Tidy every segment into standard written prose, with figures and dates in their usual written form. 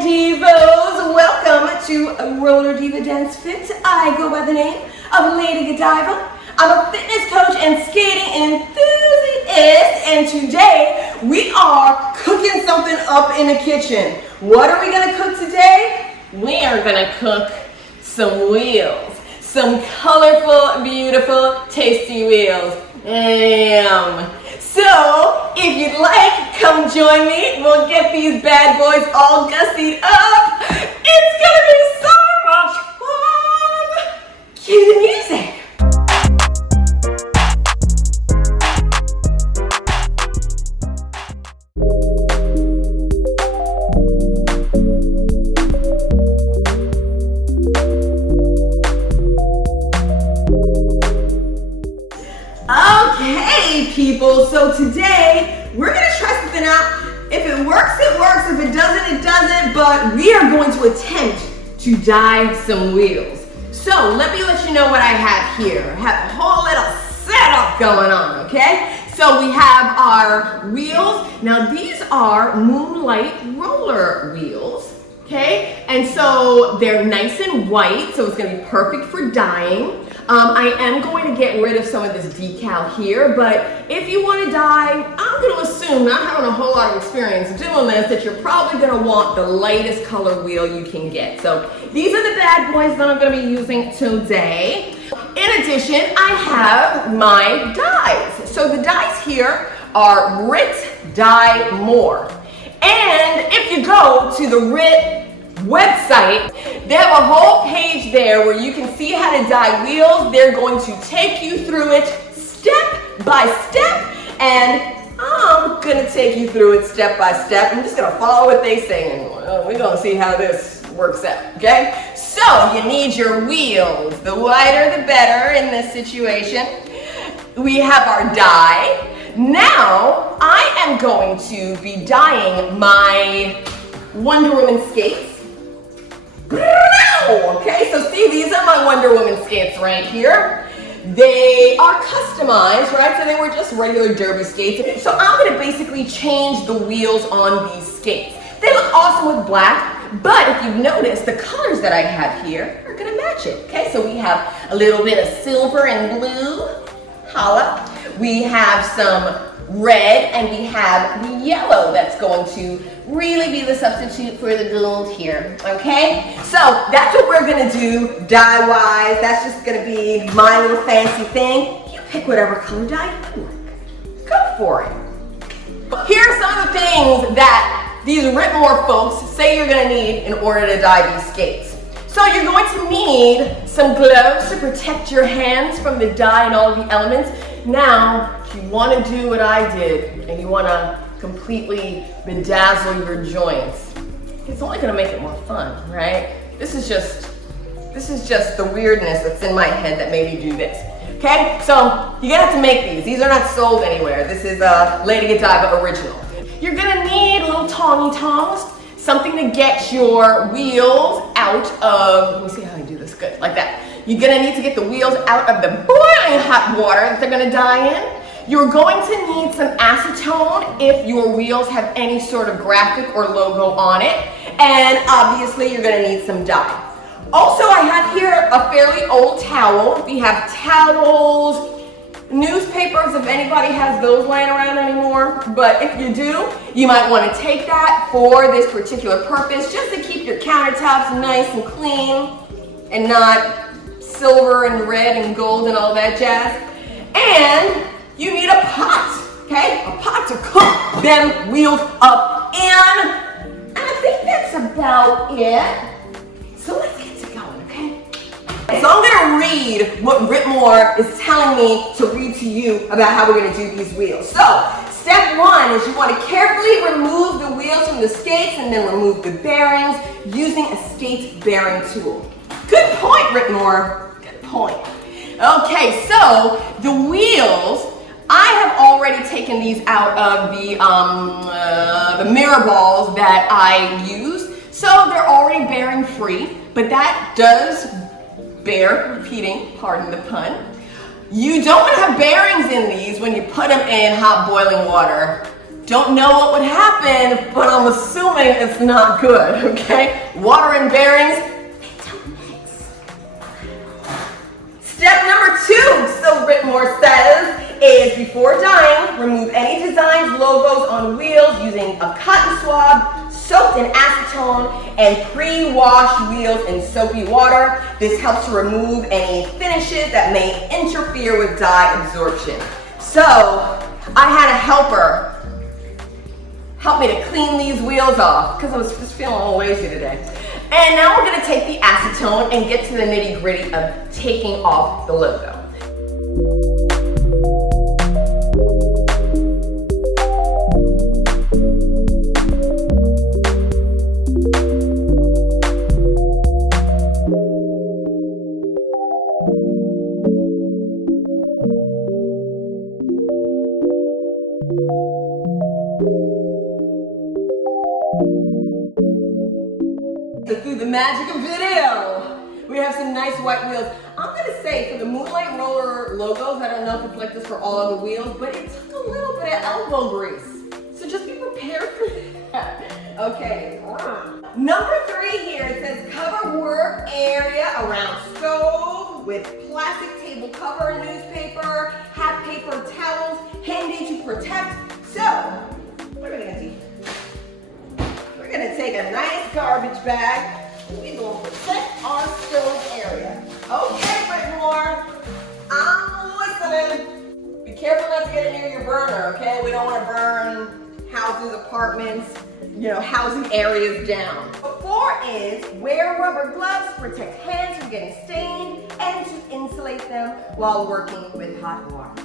and divos, welcome to Roller Diva Dance Fit. I go by the name of Lady Godiva. I'm a fitness coach and skating enthusiast, and today we are cooking something up in the kitchen. What are we gonna cook today? We are gonna cook some wheels. Some colorful, beautiful, tasty wheels. So, if you'd like, come join me. We'll get these bad boys all gussied up. It's gonna be so much fun. Cue the music. Okay, people, so today we're gonna try something out. If it works, it works. If it doesn't, it doesn't. But we are going to attempt to dye some wheels. So let me let you know what I have here. I have a whole little setup going on, okay? So we have our wheels. Now these are Moonlight roller wheels, okay? And so they're nice and white, so it's gonna be perfect for dyeing. I am going to get rid of some of this decal here, but if you want to dye, I'm going to assume, not having a whole lot of experience doing this, that you're probably going to want the lightest color wheel you can get. So these are the bad boys that I'm going to be using today. In addition, I have my dyes. So the dyes here are RIT Dye More. And if you go to the RIT website, they have a whole page there where you can see how to dye wheels. They're going to take you through it step by step, and I'm gonna take you through it step by step. I'm just gonna follow what they say, and we're gonna see how this works out, okay? So you need your wheels. The wider the better in this situation. We have our dye. Now I am going to be dyeing my Wonder Woman skates. Okay, so see, these are my Wonder Woman skates right here. They are customized, right? So they were just regular derby skates. So I'm gonna basically change the wheels on these skates. They look awesome with black, but if you've noticed, the colors that I have here are gonna match it. Okay, so we have a little bit of silver and blue, holla. We have some red, and we have the yellow that's going to really be the substitute for the gold here, okay? So that's what we're gonna do dye-wise. That's just gonna be my little fancy thing. You pick whatever color dye you like. Go for it. Here are some of the things that these RIT More folks say you're gonna need in order to dye these skates. So you're going to need some gloves to protect your hands from the dye and all of the elements. Now, if you want to do what I did and you want to completely bedazzle your joints, it's only going to make it more fun, right? This is just the weirdness that's in my head that made me do this. Okay, so you're gonna have to make these. These are not sold anywhere. This is a Lady Godiva original. You're gonna need little tongy tongs, something to get your wheels out of, let me see how I do this, good, like that. You're gonna need to get the wheels out of the boiling hot water that they're gonna dye in. You're going to need some acetone if your wheels have any sort of graphic or logo on it. And obviously you're gonna need some dye. Also, I have here a fairly old towel. We have towels, newspapers, if anybody has those laying around anymore. But if you do, you might want to take that for this particular purpose, just to keep your countertops nice and clean and not silver and red and gold and all that jazz. And you need a pot, okay? A pot to cook them wheels up in. And I think that's about it. So let's get to going, okay? So I'm gonna read what RIT More is telling me to read to you about how we're gonna do these wheels. So, step one is you wanna carefully remove the wheels from the skates and then remove the bearings using a skate bearing tool. Good point, RIT More, good point. Okay, so the wheels, I have already taken these out of the mirror balls that I use. So they're already bearing free, but that does bear repeating, pardon the pun. You don't want to have bearings in these when you put them in hot boiling water. Don't know what would happen, but I'm assuming something that's not good, okay? Water and bearings, they don't mix. Step number 2, so Whitmore says, is before dyeing, remove any designs, logos on wheels using a cotton swab, soaked in acetone, and pre-wash wheels in soapy water. This helps to remove any finishes that may interfere with dye absorption. So, I had a helper help me to clean these wheels off because I was just feeling a little lazy today. And now we're going to take the acetone and get to the nitty-gritty of taking off the logo. So through the magic of video, we have some nice white wheels. I'm gonna say for the Moonlight Roller logos, I don't know if it's like this for all of the wheels, but it took a little bit of elbow grease. So just be prepared for that. Okay. Number 3 here, it says cover work area around stove with plastic table cover, newspaper, have paper towels handy to protect. So, what are we gonna do? We're gonna take a nice garbage bag. We're gonna protect our stove area. Okay, Whitmore, I'm listening. Be careful not to get it near your burner, okay? We don't want to burn houses, apartments, housing areas down. 4 is wear rubber gloves to protect hands from getting stained and to insulate them while working with hot water.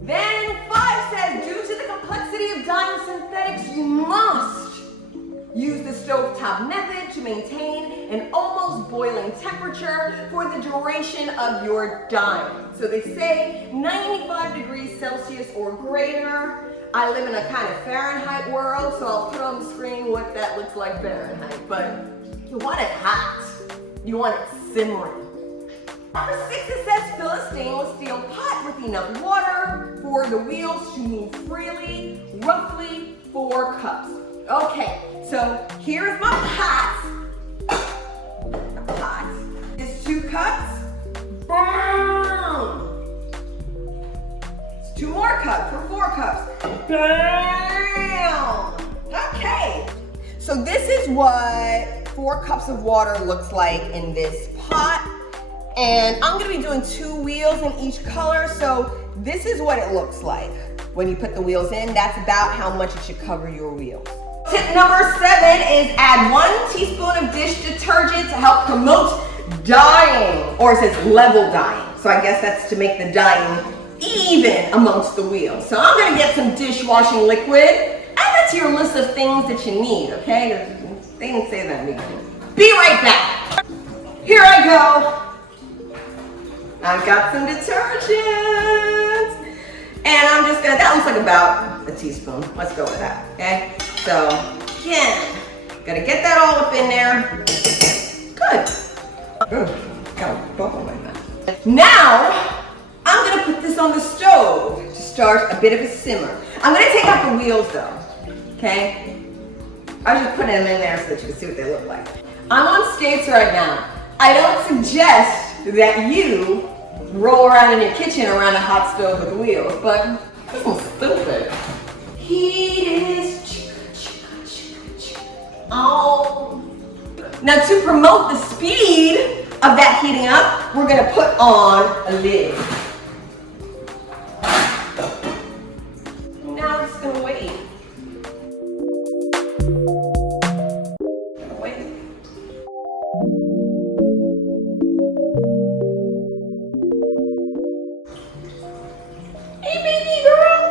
Then 5 says, due to the complexity of dyeing synthetics, you must use the stovetop method to maintain an almost boiling temperature for the duration of your dyeing. So they say 95 degrees Celsius or greater. I live in a kind of Fahrenheit world, so I'll put on the screen what that looks like Fahrenheit. But you want it hot. You want it simmering. Number 6, it says fill a stainless steel pot with enough water for the wheels to move freely, roughly 4 cups. Okay, so here's my pot. The pot is 2 cups. Boom! It's 2 more cups for 4 cups. Bam! Okay, so this is what 4 cups of water looks like in this pot. And I'm gonna be doing 2 wheels in each color, so this is what it looks like when you put the wheels in. That's about how much it should cover your wheels. Tip number 7 is add 1 teaspoon of dish detergent to help promote dyeing, or it says level dyeing. So I guess that's to make the dyeing even amongst the wheels. So I'm gonna get some dishwashing liquid. Add that to your list of things that you need, okay? They didn't say that. Be right back. Here I go. I've got some detergent, and I'm just gonna, that looks like about a teaspoon. Let's go with that, okay? So, again, gotta get that all up in there. Good. Ooh, got a bubble in my mouth. Now, I'm gonna put this on the stove to start a bit of a simmer. I'm gonna take out the wheels though, okay? I was just putting them in there so that you can see what they look like. I'm on skates right now. I don't suggest that you roll around in your kitchen around a hot stove with wheels, but this one's stupid. Heat is on. Now to promote the speed of that heating up, we're gonna put on a lid. Now we're just gonna wait. Hey, baby girl.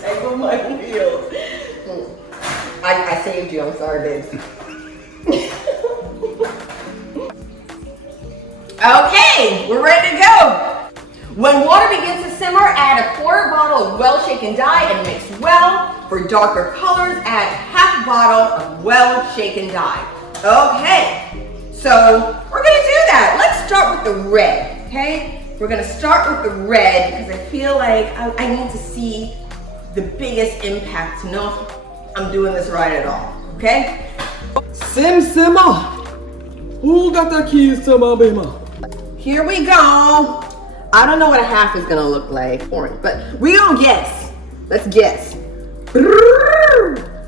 Tangle my wheels. I saved you. I'm sorry, babes. Okay, we're ready to go. When water begins to simmer, add a quarter bottle of well-shaken dye and mix well. For darker colors, add half a bottle of well-shaken dye. Okay, so we're gonna do that. Let's start with the red, okay? We're gonna start with the red because I feel like I need to see the biggest impact to know if I'm doing this right at all, okay? Simma, who got the keys to my bima? Here we go. I don't know what a half is gonna look like, orange, but we gonna guess. Let's guess.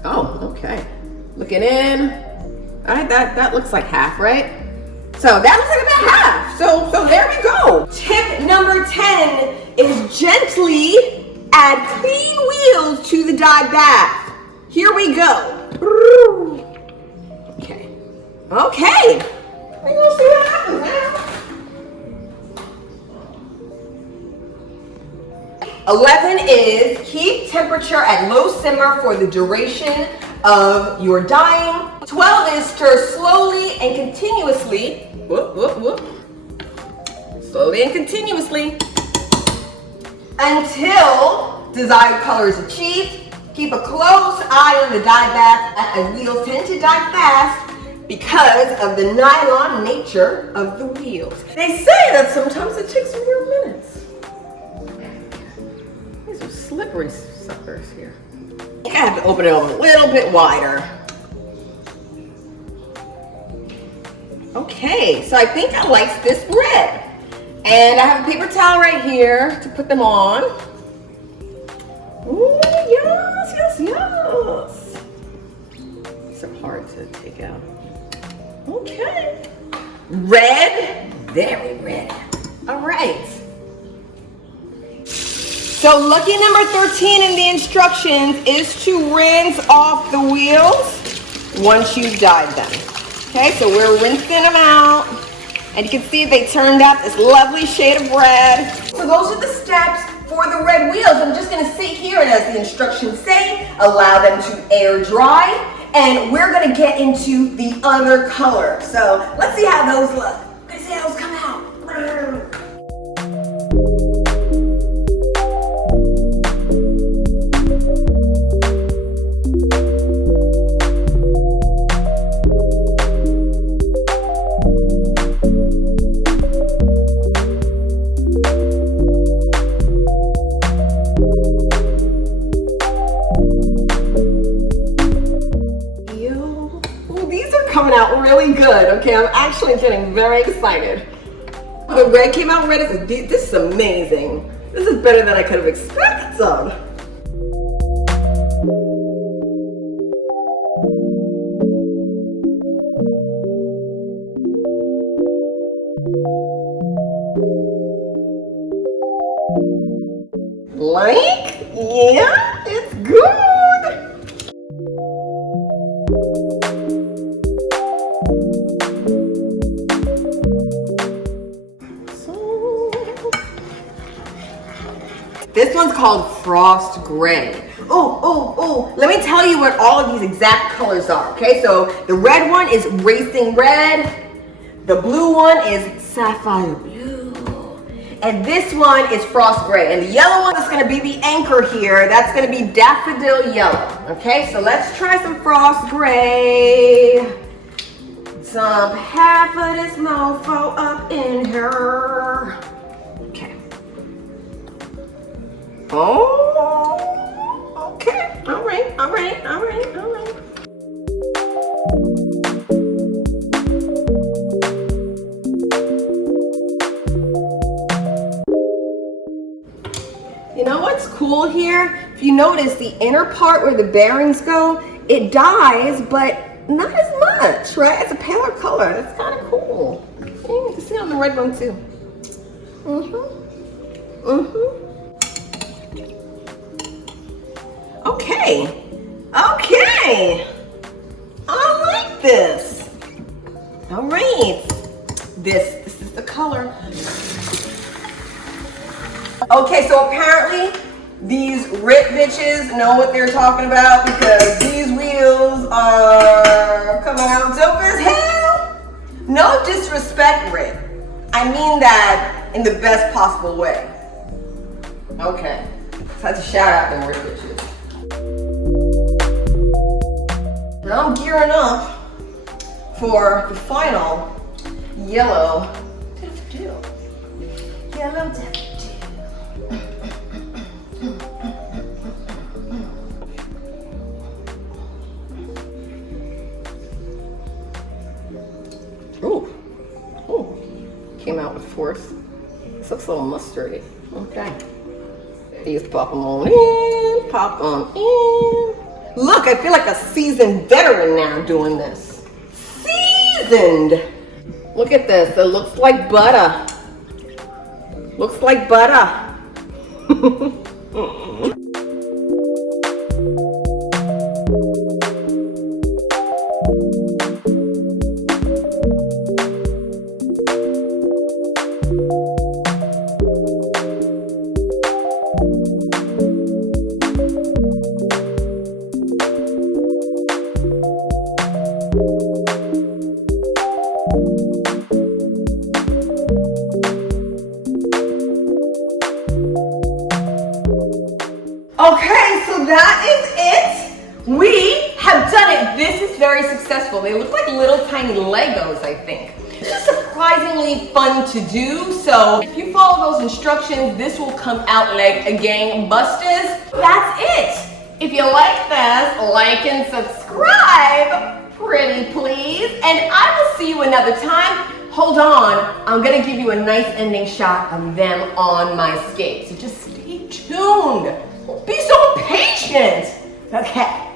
Oh, okay. Looking in. All right, that looks like half, right? So that looks like about half. So there we go. Tip number 10 is gently add clean wheels to the dye bath. Here we go. Okay. Okay. We're gonna see what happens now. 11 is keep temperature at low simmer for the duration of your dyeing. 12 is stir slowly and continuously. Slowly and continuously until desired color is achieved. Keep a close eye on the dye bath as wheels tend to dye fast because of the nylon nature of the wheels. They say that sometimes it takes a few minutes. These are slippery suckers here. I have to open it a little bit wider. Okay, so I think I like this red. And I have a paper towel right here to put them on. Ooh, yes. These are hard to take out. Okay. Red, very red. All right. So lucky number 13 in the instructions is to rinse off the wheels once you've dyed them. Okay, so we're rinsing them out. And you can see they turned out this lovely shade of red. So those are the steps for the red wheels. I'm just gonna sit here and as the instructions say, allow them to air dry. And we're gonna get into the other color. So let's see how those look. Let's see how those come out. Coming out really good. Okay, I'm actually getting very excited. The red came out red. This is amazing. This is better than I could have expected. Like, yeah, it's good. This one's called Frost Gray. Oh, let me tell you what all of these exact colors are, okay? So the red one is Racing Red, the blue one is Sapphire Blue, and this one is Frost Gray. And the yellow one is gonna be the anchor here. That's gonna be Daffodil Yellow, okay? So let's try some Frost Gray. Dump half of this mofo up in here. Okay. Oh, okay. All right. You know what's cool here? If you notice the inner part where the bearings go, it dyes, but not as much, right? It's a paler color. That's kind of cool. You can see on the red one too. Okay. I like this. All right. This is the color. Okay, so apparently these rip bitches know what they're talking about because these wheels are coming out dope as hell. No disrespect, Rick. I mean that in the best possible way. Okay. So I have to shout out them rip bitches. Now I'm gearing up for the final yellow. Yellow force. This looks a little mustardy. Okay. These pop them on in, pop them in. Look, I feel like a seasoned veteran now doing this. Seasoned. Look at this, it looks like butter. Looks like butter. Okay, so that is it. We have done it. This is very successful. They look like little tiny Legos, I think. This is surprisingly fun to do. So if you follow those instructions, this will come out like a gangbusters. That's it. If you like this, like and subscribe, pretty please. And I will see you another time. Hold on, I'm gonna give you a nice ending shot of them on my skate. So just stay tuned. Be so patient. Okay.